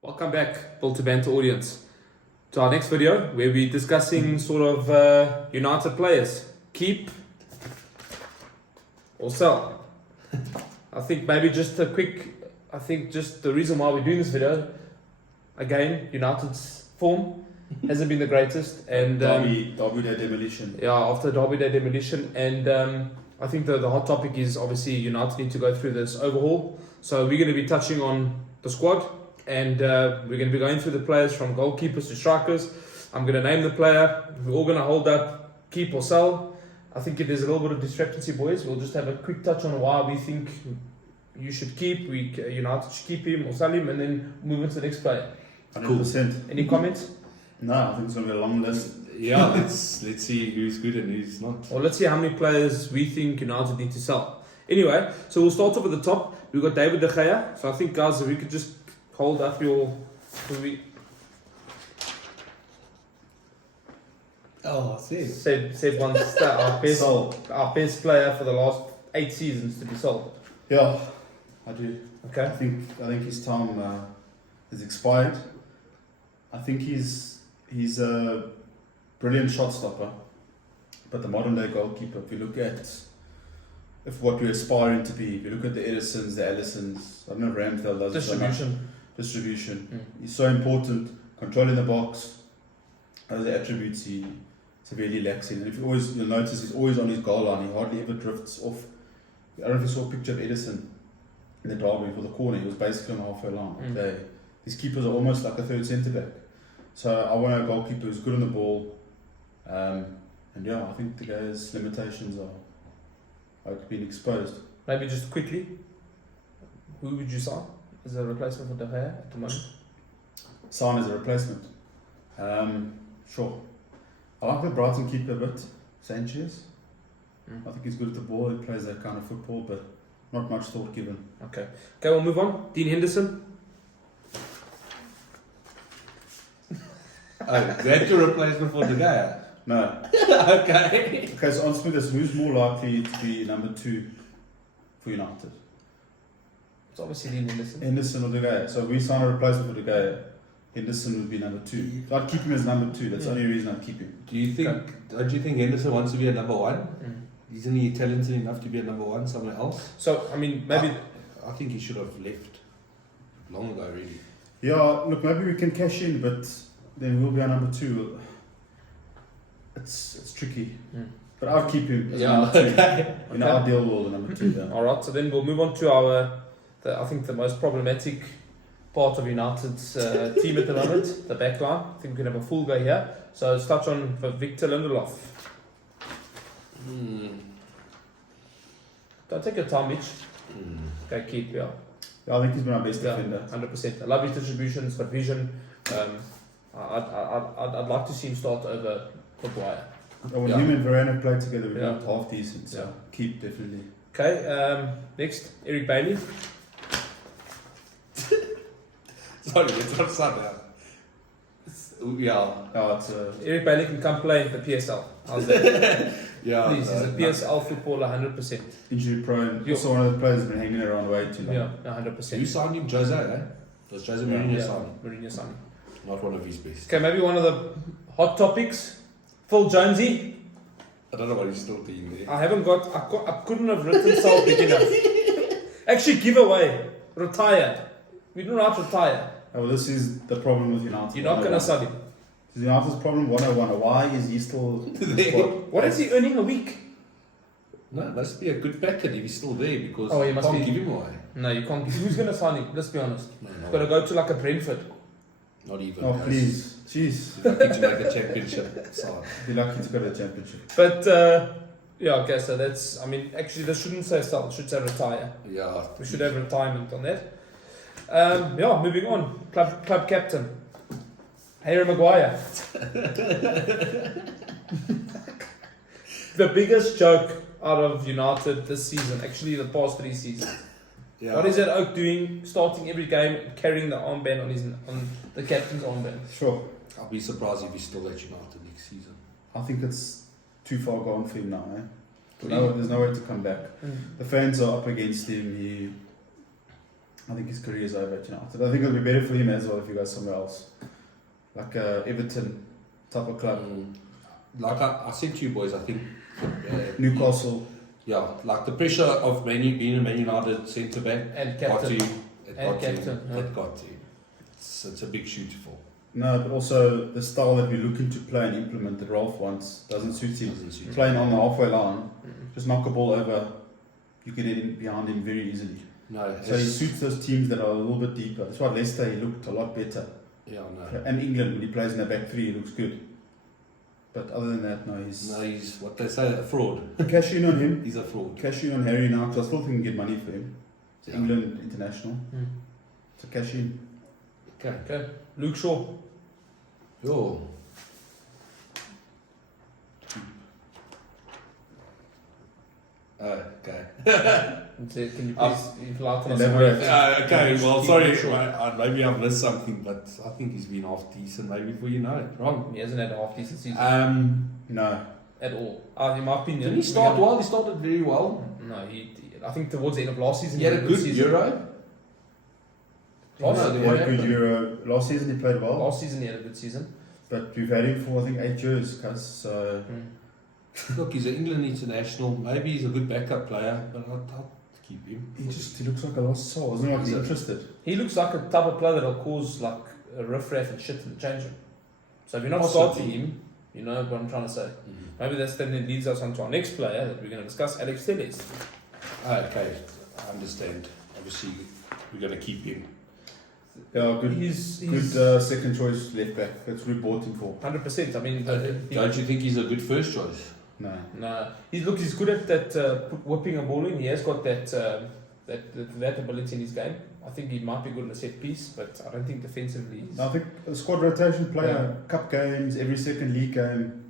Welcome back, Built to Banter audience, to our next video where we're discussing sort of United players. Keep or sell. I think maybe just a quick, just the reason why we're doing this video, again, United's form hasn't been the greatest. And Derby Day demolition. Yeah, after Derby Day demolition. And I think the hot topic is obviously United need to go through this overhaul. So we're going to be touching on the squad. And we're going to be going through the players from goalkeepers to strikers. I'm going to name the player. We're all going to hold up keep or sell. I think if there's a little bit of discrepancy, boys, we'll just have a quick touch on why we think you should keep. United should keep him or sell him, and then move on to the next player. 100%. Any comments? No, I think it's going to be a long list. Yeah, let's see who's good and who's not. Well, let's see how many players we think United need to sell. Anyway, so we'll start off at the top. We've got David De Gea. So I think, guys, if we could just hold up your... Said once that our best player for the last 8 seasons to be sold. Yeah, I do. Okay. I think his time has expired. I think he's a brilliant shot stopper, but the modern day goalkeeper, if you look at what we're aspiring to be, if you look at the Edisons, the Allisons, I don't know if Ramsdale does distribution. He's so important, controlling the box, those are attributes he severely lacks in. And if you'll notice he's always on his goal line, he hardly ever drifts off. I don't know if you saw a picture of Edison in the derby for the corner, he was basically on the halfway line. These keepers are almost like a third centre back. So I want a goalkeeper who's good on the ball, and yeah, I think the guy's limitations are being exposed. Maybe just quickly, who would you sign as a replacement for De Gea at the moment? Sign as a replacement? Sure. I like the Brighton keeper a bit, Sanchez. I think he's good at the ball, he plays that kind of football, but not much thought given. Okay, we'll move on. Dean Henderson. That's your replacement for the guy? No. Okay, so answer me this, who's more likely to be number 2 for United? It's obviously Dean Henderson. Henderson or De Gea. So if we sign a replacement for De Gea, Henderson would be number 2. So I'd keep him as number 2, that's the only reason I'd keep him. Don't you think Henderson wants to be a number 1? Isn't he talented enough to be a number 1 somewhere else? So, I mean, maybe... I think he should have left long ago, really. Yeah, look, maybe we can cash in, but then we'll be our number 2. It's tricky. But I'll keep him as number 2. In our ideal world, number 2 then. Alright, so then we'll move on to I think the most problematic part of United's team at the moment, the back line. I think we can have a full go here. So let's touch on Victor Lindelof. Don't take your time, Mitch. Okay, keep, yeah. I think he's been our best defender. 100%. I love his distribution, he's got vision. I'd like to see him start over Maguire. When him and Varane have played together, we've been half decent, so keep definitely. Okay, next, Eric Bailey. Sorry, it's upside down. Eric Bailey can come play in the PSL. How's that? Please, he's a PSL footballer, 100%. Injury prone. Also one of the players has been hanging around way too long. Yeah, 100%. You signed him, Jose, eh? Was Jose Mourinho signed? Mourinho signed. Not one of his best. Okay, maybe one of the hot topics. Phil Jonesy. I don't know what he's still doing there. I couldn't have written so big enough. Actually, give away. Retire. We don't have to retire. Oh, well, this is the problem with United. You're not going to sell him. This is United's problem 101. Why is he still in the squad? What is he earning a week? No, it must be a good packet if he's still there because he you must can't give him away. No, you can't. Who's going to sign him? Let's be honest. No. He's got to go to like a Brentford. Not even. Oh, please. Jeez. Lucky to make a championship side. Be lucky to go to the championship. But, okay, so that's, actually, this shouldn't say sell, it should say retire. Yeah. We should have retirement on that. Moving on. Club captain. Harry Maguire. The biggest joke out of United this season, actually the past 3 seasons. Yeah. What is that Oak doing, starting every game, carrying the armband on the captain's armband? Sure. I'll be surprised if he's still at United next season. I think it's too far gone for him now, eh? There's no way to come back. The fans are up against him. I think his career is over at United. I think it'll be better for him as well if he goes somewhere else, like Everton type of club, Like I said to you boys, I think Newcastle. yeah, like the pressure of being a Man United centre back And got to captain. him. It got to him. It's a big shoe to fall. No, but also the style that we're looking to play and implement that Rolf wants doesn't suit him. Doesn't suit him. Playing on the halfway line, Mm. just knock a ball over, you get in behind him very easily. No, So he suits those teams that are a little bit deeper. That's why Leicester, he looked a lot better. yeah, no. And England, when he plays in the back three, he looks good. But other than that, no, He's what they say, a fraud. cash in on him. He's a fraud. Cash in on Harry now, because I still think you can get money for him. It's Yeah. England international. Mm. So cash in. Okay. Luke Shaw. Yo. Okay. Can you please enlighten us? Elaborate. Okay, well, Keep sorry, it short. maybe I've missed something, but I think he's been half decent, maybe before you know it. Wrong. He hasn't had a half decent season No. at all. In my opinion. Didn't he start well? He started very well. No, I think towards the end of last season He had a good season. Euro. Last, No, season, He what had a good happened? Euro. Last season he played well. last season he had a good season. But we've had him for, I think, 8 years, cuz. So, Look, he's an England international. Maybe he's a good backup player, but I'll keep him. he looks like a lost soul. Doesn't look like he's So- interested. He looks like a type of player that'll cause like a riff-raff and shit in the change room. So if you're not Possibly. starting him, you know what I'm trying to say. Mhm. Maybe that's then it leads us on to our next player that we're going to discuss, Alex Telles. Okay, I understand. Obviously, we're going to keep him. Yeah, good. He's Good second choice left back. That's what we bought him for. 100%. I mean, Don't you think he's a good first choice? No. no, he's good at that whipping a ball in. He has got that ability in his game. I think he might be good in a set piece, but I don't think defensively he's... I think a squad rotation player, cup games, every second league game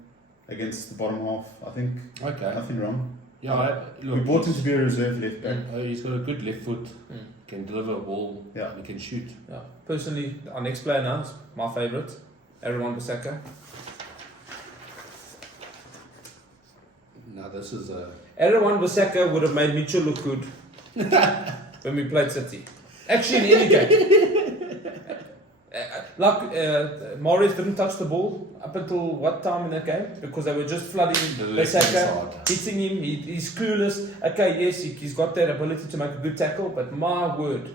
against the bottom half. I think Okay. nothing wrong. Yeah, We look, bought him to be a reserve left back. he's got a good left foot, Mm. can deliver a ball, Yeah. and he can shoot. Yeah. Personally, our next player now is my favourite, Aaron Wan-Bissaka. Now, this is a... Aaron Wan-Bissaka would have made Mitchell look good when we played City. Actually, in any game. Mahrez didn't touch the ball up until what time in that game? Because they were just flooding The left-hand Bissaka, side. hitting him. He's clueless. Okay, yes, he's got that ability to make a good tackle, but my word,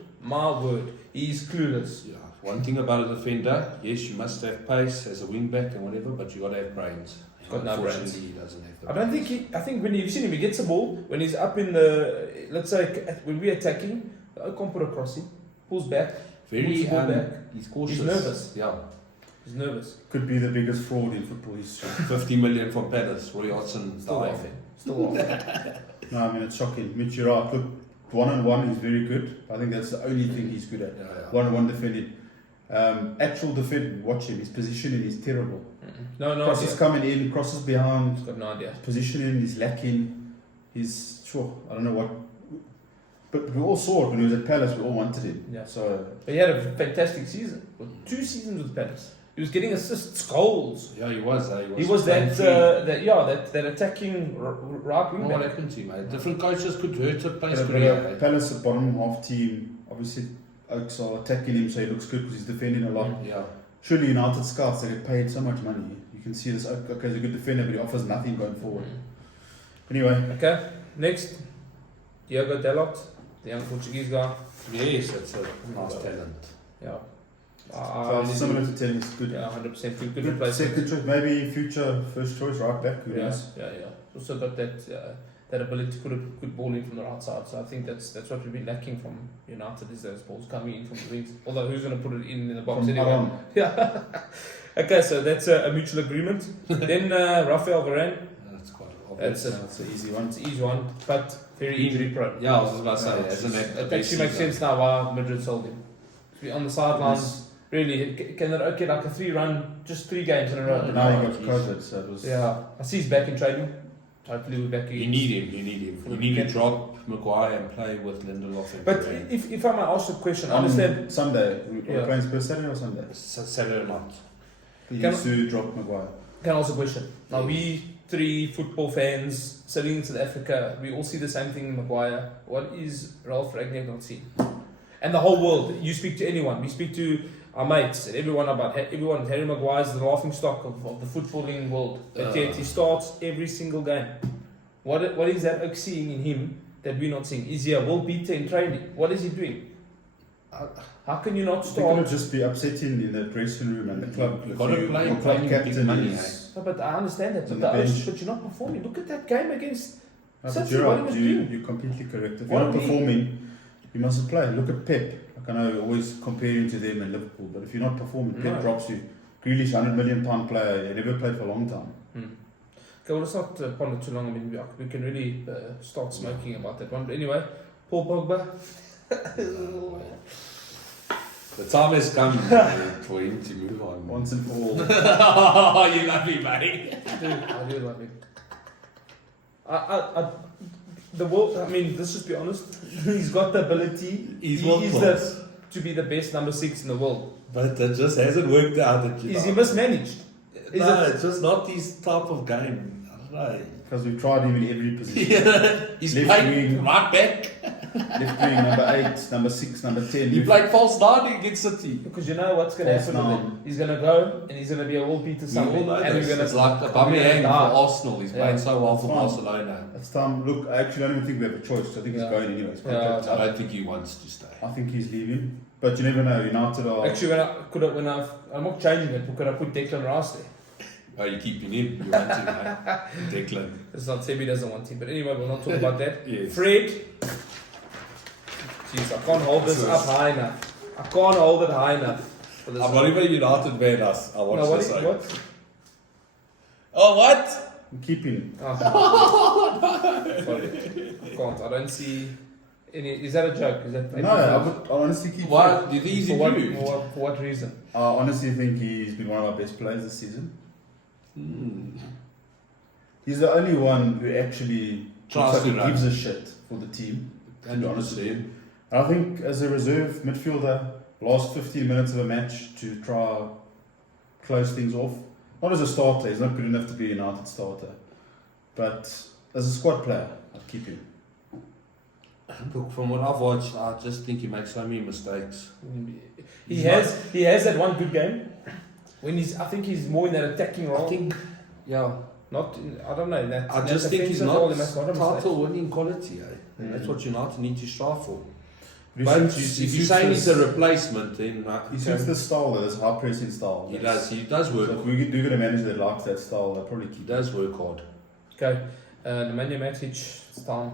he's clueless. Yeah. One thing about a defender, yes, you must have pace as a wing back and whatever, but you got to have brains. He's got no brains. Unfortunately, he doesn't have the I don't think I think when you've seen him, he gets the ball, when he's up in the, let's say, when we're attacking, I can't put a crossing, pulls back, Very, Puts the ball back. he's cautious. He's nervous. Yeah. he's nervous. Could be the biggest fraud in football history. 50 million from Palace, Roy Hodgson. Still dying. laughing. Still laughing. No, I mean, it's shocking. Mitch, you're right. Look, one-on-one is very good. I think that's the only thing he's good at. Yeah, yeah. One-on-one defending. Actual defending, watch him. His positioning is terrible. No, Crosses he's coming in, crosses behind. got no idea. Positioning is lacking. He's, sure, I don't know what. But we all saw it when he was at Palace. We all wanted him. Yeah. So, But he had a fantastic season. 2 seasons with Palace. He was getting assists, goals. Yeah, he was. He was that attacking right wing What back. happened to him, mate? Different coaches could hurt a player's but career. eh? Palace, a bottom half team, obviously Oaks are attacking him, so he looks good because he's defending a lot. Yeah. Surely United scouts, they get paid so much money. You can see this, okay, he's a good defender, but he offers nothing going forward. Anyway, Okay, next, Diogo Dalot, the young Portuguese guy. Yes, that's a nice talent. Yeah. so similar to tennis, good. Yeah, 100% good Good replacement. second choice, maybe future first choice right back, who Yeah, knows? yeah. Also got that ability to put a good ball in from the right side. So I think that's what we've been lacking from United, is those balls coming in from the wings. Although who's going to put it in the box From anyway? Aron. Yeah. Okay, so that's a mutual agreement. Then Rafael Varane. That's quite obvious. That's That's an easy one. It's an easy one, but very injury prone. Yeah, I was about to say, Yeah, hasn't that the It best actually makes season? sense now why Madrid sold him. To be on the sidelines, really, can it okay like a 3-run, just 3 games in a row? Now he got he's- COVID, so it was. Yeah, I see he's back in training. Hopefully we're back You in. need him, you need him. For You the need to weekend. drop Maguire and play with Lindelof and But Varane. if I might ask a question, I On understand. Sunday, we're Yeah. playing Spurs Saturday or Sunday? Saturday night. He Can- used to drop Maguire. Can I ask a question? Now we 3 football fans sitting in South Africa, we all see the same thing in Maguire. What is Ralph Ragnick not seeing? And the whole world, you speak to anyone, we speak to our mates and everyone, Harry Maguire's the laughing stock of the footballing world. But yet he starts every single game. What is that Oak seeing in him that we're not seeing? Is he a world beater in training? What is he doing? How can you not They're going start? to just be upsetting in the dressing room and the club. You've If got to you- play your club big captain money, is. No, but I understand that. On But, the bench. but you're not performing. Look at that game against. No, City, but what Gerard, he was you, doing. you're completely correct. If What you're not did he- performing, you mustn't play. Look at Pep. Like I know you're always comparing to them and Liverpool, but if you're not performing, Pep No. drops you. Grealish, £100 million player, he never played for a long time. Okay, well, let's not ponder too long. I mean, we can really start smoking about that one. But anyway, Paul Pogba. The time has come for him to move on. Once and for all. Oh, you love me, buddy. I do love him. The world. I mean, let's just be honest. He's got the ability. He's world class. To be the best number 6 in the world. But that just hasn't worked out. Is he mismanaged? No, it's just not his type of game. I don't know. Because we've tried him in every position. Yeah, he's Left played wing. right back. Left wing, number 8, number 6, number 10. He played false 9 against City. Because you know what's going to False happen with nine. him. He's going to go and he's going to be a world beater We somewhere. all know And this. we're going It's like Aubameyang for Arsenal. He's playing so well for Fine. Barcelona. It's time. Look, I actually don't even think we have a choice. I think Yeah. he's going anyway. His Yeah. contract's up. I don't think he wants to stay. I think he's leaving. But you never know. United are. Actually, I'm not changing it. Could I put Declan Rice there? Oh, you're keeping him. You want him, eh? Declan. It's not Sebi doesn't want him. But anyway, we'll not talk about that. Yes. Fred. Jeez, I can't hold this up high enough. I can't hold it high enough. For this I'm not even a United fan. I watch no, this. what? Oh, what? Keep him. Oh. Sorry. I can't. I don't see any. Is that a joke? Is that No, I honestly keep Why? him. Do you think he's for what, improved? for what reason? I honestly think he's been one of our best players this season. He's the only one who actually Tries looks to like run. he gives a shit for the team. To be honest with 100%. you. I think as a reserve midfielder, last 15 minutes of a match to try close things off. Not as a starter, he's not good enough to be a United starter. But as a squad player, I'd keep him. Look, from what I've watched, I just think he makes so many mistakes. He has that one good game. When I think he's more in that attacking role. I think, yeah. Not. I don't know. That, I that just think he's defensive not role, he makes a lot of mistakes. title winning quality, eh? And Mm. that's what United need to strive for. He But suits- if he you're suits saying he's this- a replacement, then He suits the style, this high pressing style. he does work. So if we do get a manager that likes that style, they'll probably He keep does work hard. Okay. Nemanja Matic. It's time.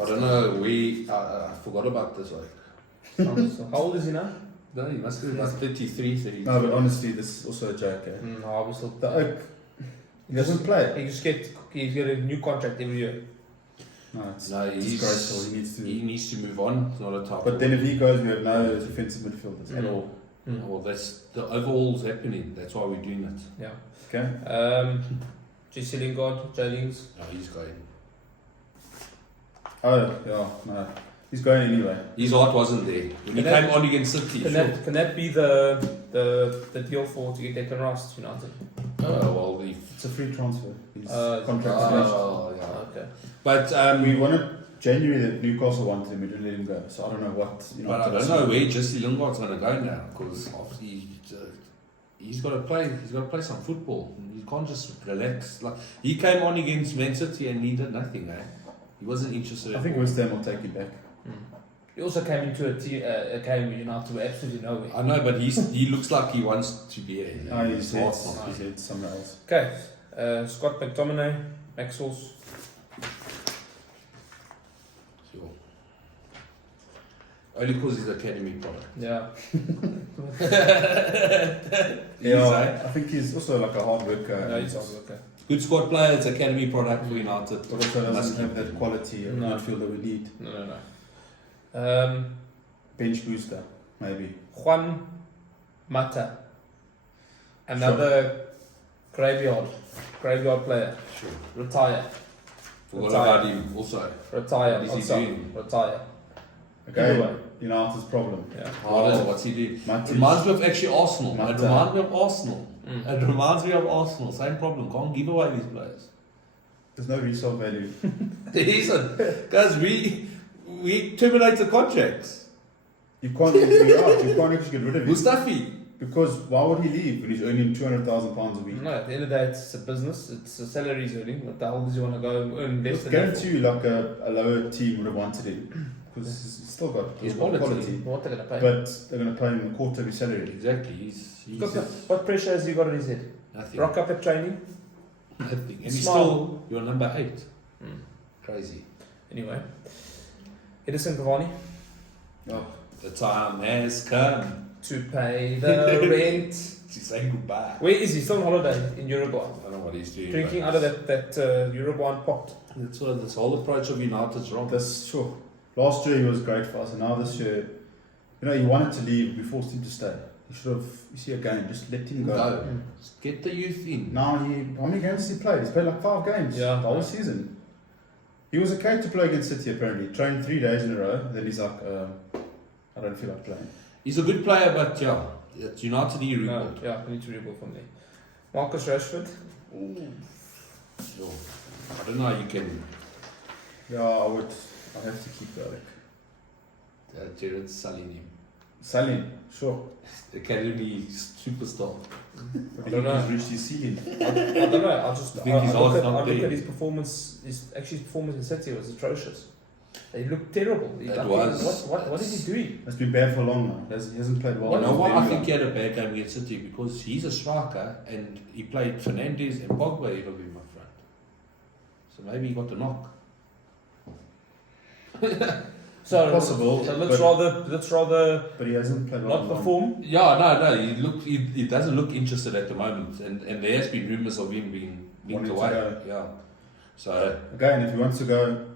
I don't know, I forgot about this. So how old is he now? No, he must be about 33, 32. No, but honestly, this is also a joke. Eh? No, we still. The Oak, he doesn't play. He get a new contract every year. No, it's No, disgraceful. He needs to. he needs to move on. It's not a top. But then if he goes, we have no defensive midfielders at all. Well, that's the overall's happening. That's why we're doing it. Yeah. Okay. Jesse Lingard, Jolings. Oh, he's going. Oh, yeah, no. He's going anyway. His heart wasn't there. When he Can came on against City, Can that be the deal for to get Declan Rice to United? Oh, well, It's a free transfer. His Oh, contract finished. yeah. Okay. But We wanted January that Newcastle wanted him. We didn't let him go. So I don't know what. but I don't know where Jesse Lingard's going to go now, because obviously he's got to play. He's got to play some football. He can't just relax. Like he came on against Man City and he did nothing. Eh? He wasn't interested. I think West Ham will take him back. He also came into a game with United were absolutely nowhere. I know, but he looks like he wants to be a. Oh, his heart's not he's there. head somewhere else. Okay. Scott McTominay, Maxwell's. Sure. Only because he's academy product. Yeah. Yeah, I think he's also like a hard worker. No, he's also okay. Good squad player. It's academy product for United. But also Must doesn't have keep that quality of No. midfielder we need. No. Bench booster, maybe. Juan Mata. Another graveyard player. Sure. Retire. Forgot Retire. about him also. Retire. What is he Also, doing? Retire. Okay, Either way. United's problem. Yeah. Harder, what's he doing? Matic. Reminds me of actually Arsenal. Mata. It reminds me of Arsenal. Mm. It reminds me of Arsenal. Same problem. Can't give away these players. There's no resale value. There isn't. Guys, we terminate the contracts. You can't actually get rid of him. Mustafi. Because why would he leave when he's earning £200,000 a week? No, at the end of the day, it's a business. It's a salary he's earning. What the hell does he want to go earn less I than guarantee you, like a lower team would have wanted him because he's still got He's quality. quality. What they're going to pay? But they're going to pay him a quarter of his salary. Exactly. He's What pressure has he got on his head? nothing. Rock up at training? Nothing. And he's Smile. still your number 8. Hmm. Crazy. Anyway. Edison Cavani Oh, The time has come to pay the rent. to say goodbye. Where is he? Still on holiday in Uruguay. I don't know what he's doing. Drinking but out of that Uruguayan pot. That's what this whole approach of United's wrong. that's sure. Last year he was great for us, and now this year, he wanted to leave. We forced him to stay. He should have. You see again, just let him go. No. Just get the youth in. Now how many games has he played? He's played like 5 games. Yeah. The whole season. He was okay to play against City apparently. Trained 3 days in a row. Then he's like, I don't feel like playing. He's a good player, but yeah, it's United he No, rebuild. yeah, we need to rebuild from there. Marcus Rashford. Sure. I don't know how you can. Yeah, I'd have to keep going. Jared selling him. Salim, sure. Academy superstar. But I don't know. he's reached his ceiling. I don't know. I think he's always not look there. at his performance. His performance in City was atrocious. He looked terrible. It was. What is he doing? It's been bad for long now. He hasn't played well. You know why I Very think long. he had a bad game against City? Because he's a striker and he played Fernandes and Pogba ahead of him up front. So maybe he got the knock. So Possible, So but- let's rather But he hasn't played well. not perform. Yeah, no, he doesn't look interested at the moment, and there has been rumours of him being linked Wanting to away. go. Yeah. So Again, if he wants to go,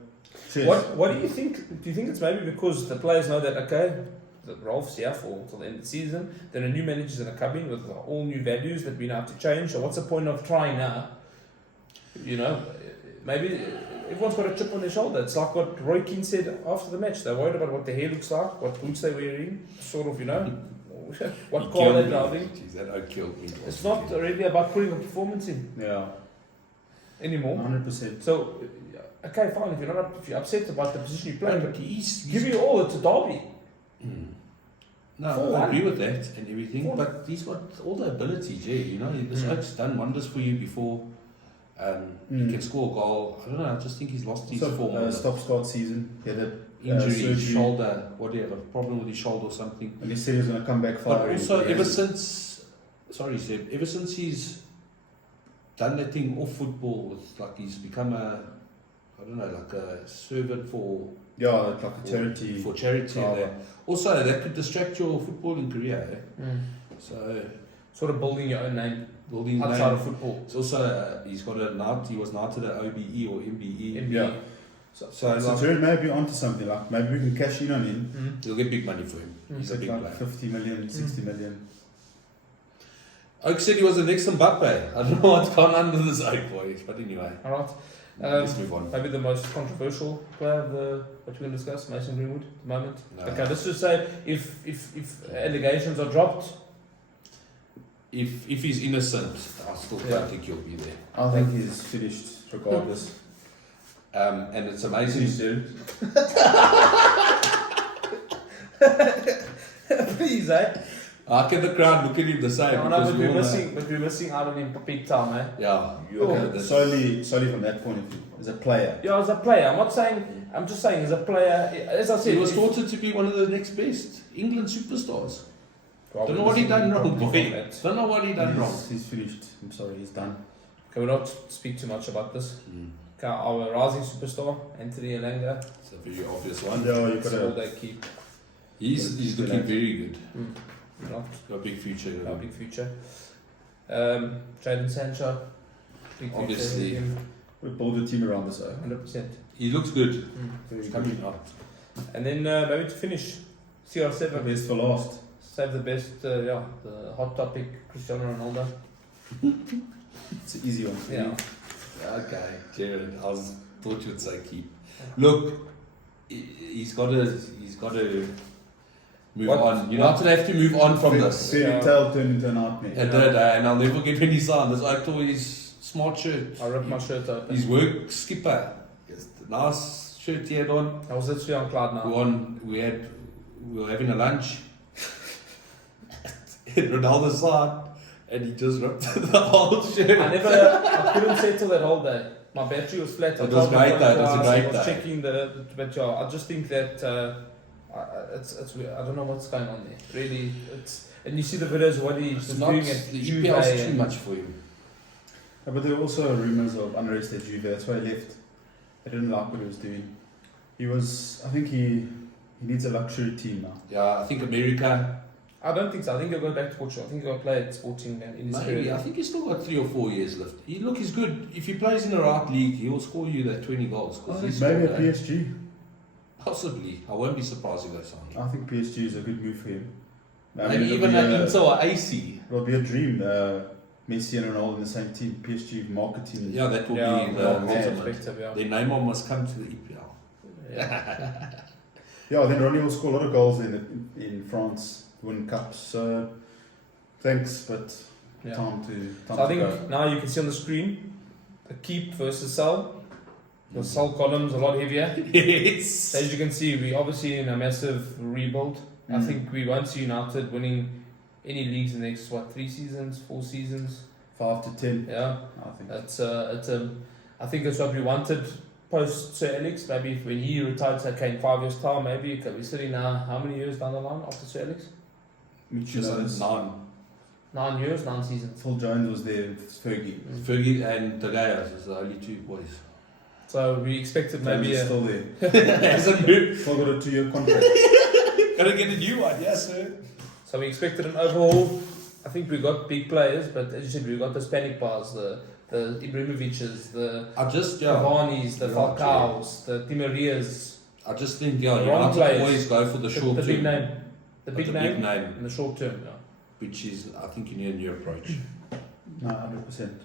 cheers. What do you think? Do you think it's maybe because the players know that that Rolf's here for till the end of the season, then a new manager's going to come in with all new values that we now have to change. So what's the point of trying now? Maybe everyone's got a chip on their shoulder. It's like what Roy Keane said after the match. They're worried about what their hair looks like, what boots they're wearing, sort of, what he car killed they're me. driving. Jeez, that killed me. It's not really about putting a performance in Yeah, anymore. 100%. So, okay, fine. If you're upset about the position you play, But but he's give you all. It's a derby. No, For I one. agree with that and everything, For- but he's got all the abilities, yeah. This bloke's done wonders for you before. He can score a goal. I don't know. I just think he's lost his form. on the Stop-start season. He had that injury, surgery. shoulder, whatever, a problem with his shoulder or something. And he said he was going to come back But firing. also, He ever hasn't. since, sorry, Seb, ever since he's done that thing off football, it's like he's become like a servant for Yeah, like a charity. for charity. And that. Also, that could distract your footballing career. So, Sort of building your own name building outside name. of football. It's also he was knighted at OBE or MBE. NBA. Yeah. So So Jared may be onto something. Like maybe we can cash in on him. you'll get big money for him. He's a Take big like player. 50 million, 60 million. Oak said he was the next Mbappe. I don't know what's gone under this Oak boy, but anyway, All right. let's move on. Maybe the most controversial player of what we're going to discuss, Mason Greenwood, at the moment. No. Okay, let's just say if allegations are dropped, If he's innocent, I still Yeah. don't think he'll be there. I think he's finished regardless. And it's amazing. please, eh? How can the crowd look at him the same? No, no, Because but we all know- we're missing out on him big time, eh? Yeah. Solely from that point of view, as a player. Yeah, as a player, I'm just saying, as a player, as I said, He was if- touted to be one of the next best England superstars. Probably Don't know what he done wrong, probably boy. from that. Don't know what he done wrong. He's finished. I'm sorry, he's done. Okay, we'll not speak too much about this. Okay, our rising superstar, Anthony Elanga, It's a very obvious one. Yeah, you've it's got all to. they keep. He's looking very good. Not Got a big future. a big future. Jadon Sancho, big future Obviously. with him, We build a team around this. 100%. He looks good. Very He's good. coming out. And then maybe to finish, CR7, Best for last. save the best, the hot topic, Cristiano Ronaldo. It's an easy one. for Yeah. me. Okay, Jared, thought you'd say keep. Look, he's got to move What- on. United have to move on from this. Fairy tale turned into a nightmare. It did, and I'll never get when he signed this. I tore his smart shirt. I ripped my shirt open. His work skipper. Yes, the nice shirt he had on. I was literally on cloud We now. won. we were having a lunch. Ronaldo's side, and he just ripped the whole shirt. I couldn't settle that whole day. My battery was flat. It was great though. It was a great I was day. checking but yeah, I just think that it's weird. I don't know what's going on there. Really, and you see the videos what he's doing at the Juve. EPL is too much for him. Yeah, but there were also rumours of unrest at Juve. That's why he left. They didn't like what he was doing. I think he needs a luxury team now. Yeah, I think America. I don't think so. I think he'll go back to Portugal. I think he'll play at Sporting in his Maybe. career. I think he's still got 3 or 4 years left. He's good. If he plays in the right league, he will score you that 20 goals. Maybe at PSG. Possibly. I won't be surprised if they sign him. I think PSG is a good move for him. Maybe even an Inter or AC. It'll be a dream. Messi and Ronaldo in the same team. PSG marketing. Yeah, that will be the ultimate. Yeah. Then Neymar must come to the EPL. Yeah, then Ronnie will score a lot of goals in France, win cups. So thanks, but time to So I think go. now you can see on the screen the keep versus sell. The sell column's a lot heavier. Yes. As you can see, we're obviously in a massive rebuild. I think we won't see United winning any leagues in the next 3 seasons, 4 seasons. 5 to 10. Yeah, I think. I think it's what we wanted post Sir Alex. Maybe when he retired, in 5 years' time, maybe we're sitting now. How many years down the line after Sir Alex? Mitchell 9 years, 9 seasons. Phil Jones was there. Fergie. Fergie and De Gea was the only 2 boys. So we expected maybe Jones is still there. Hasn't moved. Still got a 2-year contract. Gotta get a new one, yes, sir. So we expected an overhaul. I think we got big players, but as you said, we got the Hispanic bars, the Ibrahimoviches, the Cavani's, the Falcao's, the Di Maria's. I just think wrong United players. always go for the short the term. big name. The big name name. in the short term, yeah. Which is, I think, you need a new approach. No, 100%.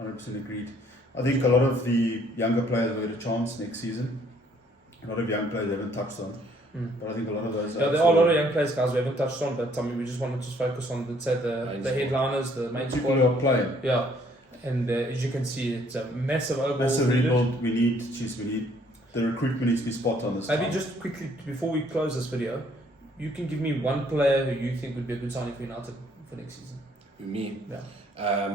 100% agreed. I think a lot of the younger players will get a chance next season. A lot of young players haven't touched on. But I think a lot of those. Yeah, there are a lot of young players, guys, we haven't touched on, but I mean, we just wanted to focus on the headliners, the main people squad. who are playing. Yeah, and as you can see, it's a massive overhaul. Massive rebuild. We need the recruitment needs to be spot on this. Maybe just quickly before we close this video, you can give me one player who you think would be a good signing for United for next season. Me? Yeah.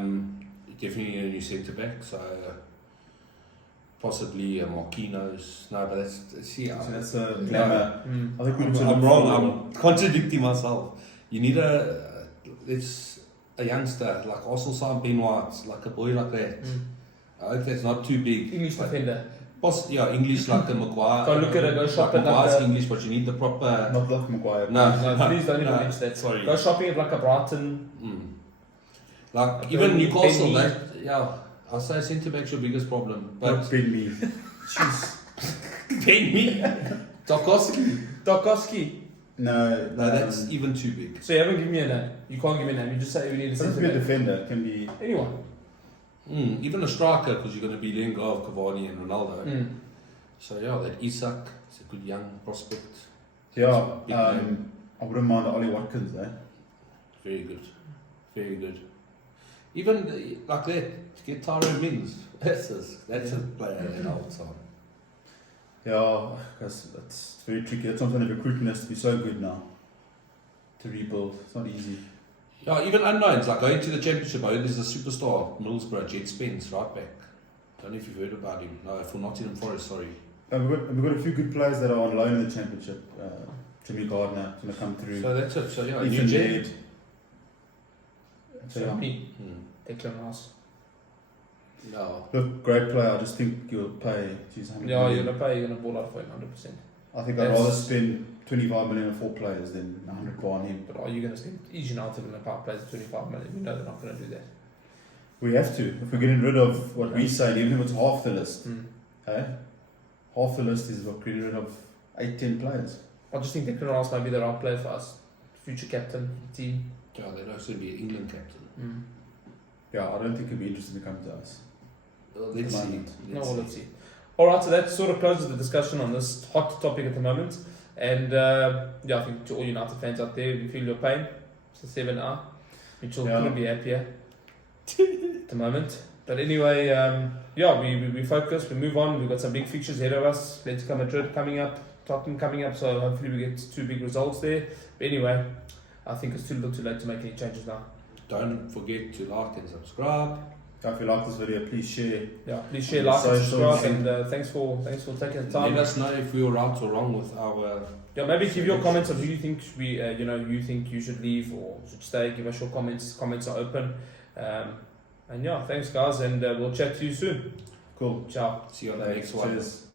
Definitely a new centre back, so possibly Marquinhos. No, but that's a glamour. I think I'm wrong. I'm contradicting myself. You need a youngster like Arsenal signed Ben White, like a boy like that. I hope that's not too big. English defender. English like a Maguire. Go look at it. Go shop at Maguire's English, but you need the proper. Not like Maguire. No, please don't even mention that. Sorry. Go shopping at like a Brighton. Like even Newcastle, I'll say centre back's your biggest problem. But Not Ben Me. Jeez. Ben Me, Tarkowski. No, that's even too big. So you haven't given me a name. You can't give me a name. You just say we need a it doesn't centre be a back. defender. It can be Anyone. Even a striker, because you're going to be letting go of Cavani and Ronaldo. So that Isak is a good young prospect. Yeah. Big name. I wouldn't mind Ollie Watkins there. Very good, very good. Even like that, to get Tyrone Mings. That's a player that I would sign. Yeah, because it's very tricky. That's something the recruitment has to be so good now to rebuild. It's not easy. Yeah, even unknowns, like going to the championship, there's a superstar, Middlesbrough, Jet Spence, right back. Don't know if you've heard about him. No, for Nottingham Forest, sorry. We've got a few good players that are on loan in the championship. Jimmy Gardner is going to come through. So that's it. So yeah, Ethan new Laird. So me. Declan Rice. No. Look, great player. I just think you'll pay. Geez, 100 Yeah, million. you're going to ball out for him 100%. I think I'd rather spend 25 million on 4 players than 100 on him. But are you going to spend? Is United going to buy players for 25 million? We know they're not going to do that. We have to. If we're getting rid of what we say, even if it's half the list. Hey? Half the list is what getting rid of 8-10 players. I just think Declan Rice might be the right player for us. Future captain of the team. Yeah, they'd also be an England captain. Yeah, I don't think he'd be interested to come to us. Well, let's see. Let's see. Alright, so that sort of closes the discussion on this hot topic at the moment. And I think to all United fans out there, we feel your pain. It's a 7-hour. Mitchell couldn't be happier at the moment. But anyway, we focus, we move on. We've got some big fixtures ahead of us. Atletico Madrid coming up Tottenham coming up, so hopefully we get 2 big results there. But anyway, I think it's too little too late to make any changes now. Don't forget to like and subscribe. If you like this video, please share. Yeah, please share, On like, and socials. subscribe, and thanks for taking the time. Let us know if we were right or wrong with our. Yeah, maybe give your comments on who you think should be, you think you should leave or should stay. Give us your comments. Comments are open. And yeah, thanks guys, and we'll chat to you soon. Cool. Ciao. See you on the next one. Cheers.